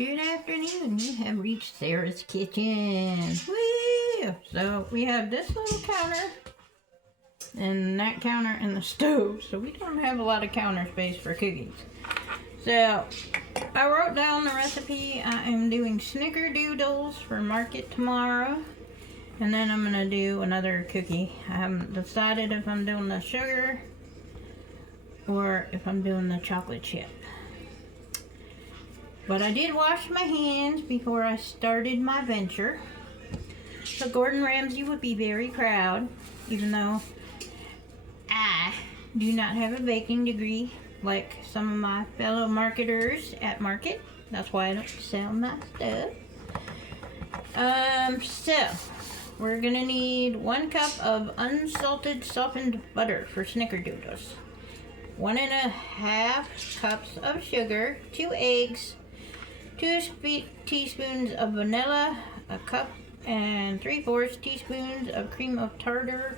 Good afternoon. You have reached Sarah's Kitchen. Woo! So we have this little counter and that counter and the stove. So we don't have a lot of counter space for cookies. So I wrote down the recipe. I am doing snickerdoodles for market tomorrow. And then I'm going to do another cookie. I haven't decided if I'm doing the sugar or if I'm doing the chocolate chip. But I did wash my hands before I started my venture. So Gordon Ramsay would be very proud, even though I do not have a baking degree like some of my fellow marketers at market. That's why I don't sell my stuff. So we're gonna need 1 cup of unsalted softened butter for snickerdoodles, 1.5 cups of sugar, 2 eggs, 2 teaspoons of vanilla, 1 cup and 3/4 teaspoons of cream of tartar,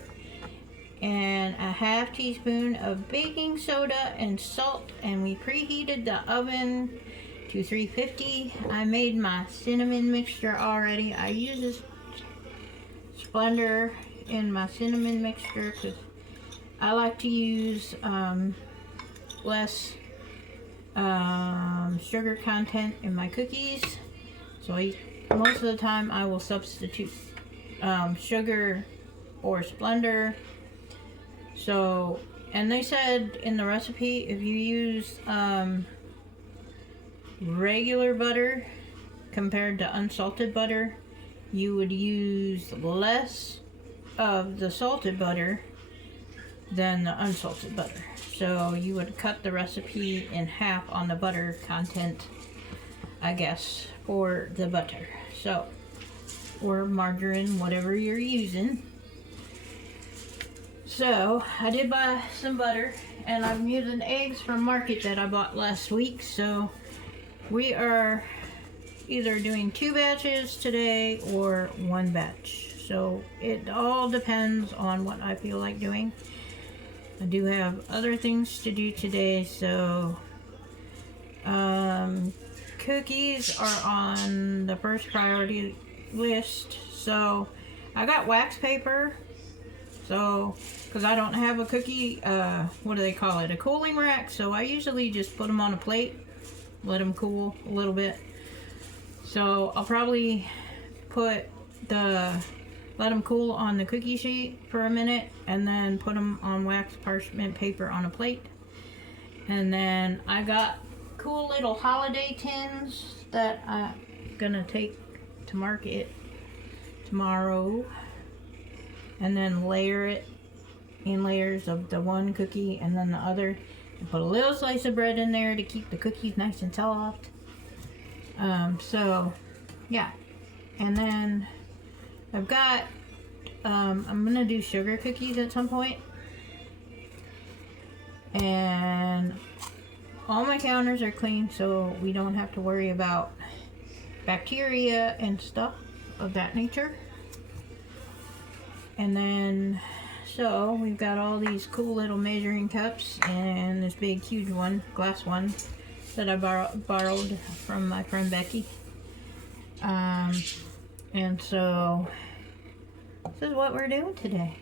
and 1/2 teaspoon of baking soda and salt. And we preheated the oven to 350. I made my cinnamon mixture already. I use this Splenda in my cinnamon mixture because I like to use less sugar content in my cookies. So most of the time I will substitute sugar or Splenda. So, and they said in the recipe, if you use regular butter compared to unsalted butter, you would use less of the salted butter than the unsalted butter. So you would cut the recipe in half on the butter content, I guess, for the butter. So, or margarine, whatever you're using. So I did buy some butter, and I'm using eggs from market that I bought last week. So we are either doing 2 batches today or 1 batch. So it all depends on what I feel like doing. I do have other things to do today, so cookies are on the first priority list. So I got wax paper, so because I don't have a cookie, what do they call it, a cooling rack. So I usually just put them on a plate, let them cool a little bit. So I'll probably let them cool on the cookie sheet for a minute, and then put them on wax parchment paper on a plate. And then I got cool little holiday tins that I'm gonna take to market tomorrow, and then layer it in layers of the one cookie and then the other, and put a little slice of bread in there to keep the cookies nice and soft. So yeah, and then I've got I'm gonna do sugar cookies at some point, and all my counters are clean, so we don't have to worry about bacteria and stuff of that nature. And then, so we've got all these cool little measuring cups and this big huge one, glass one, that I borrowed from my friend Becky. And so this is what we're doing today.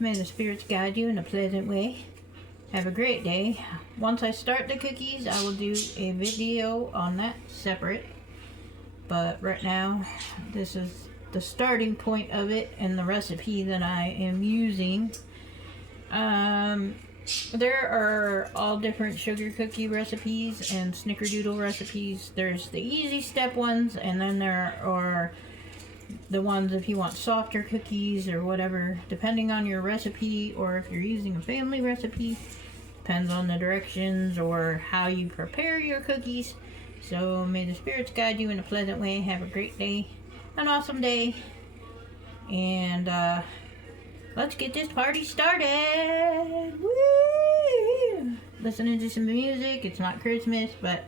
May the spirits guide you in a pleasant way. Have a great day. Once I start the cookies, I will do a video on that separate. But right now, this is the starting point of it and the recipe that I am using. There are all different sugar cookie recipes and snickerdoodle recipes. There's the easy step ones, and then there are the ones if you want softer cookies or whatever, depending on your recipe, or if you're using a family recipe, depends on the directions or how you prepare your cookies. So may the spirits guide you in a pleasant way. Have a great day, an awesome day, and let's get this party started. Woo! Listening to some music. It's not Christmas, but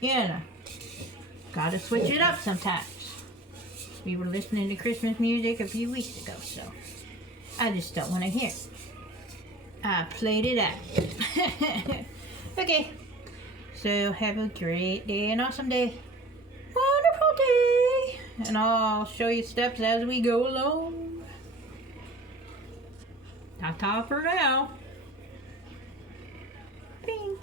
you know, gotta switch it up sometimes. We were listening to Christmas music a few weeks ago, so I just don't want to hear it. I played it out. Okay, so have a great day, an awesome day. and I'll show you steps as we go along. Ta-ta for now. Pink.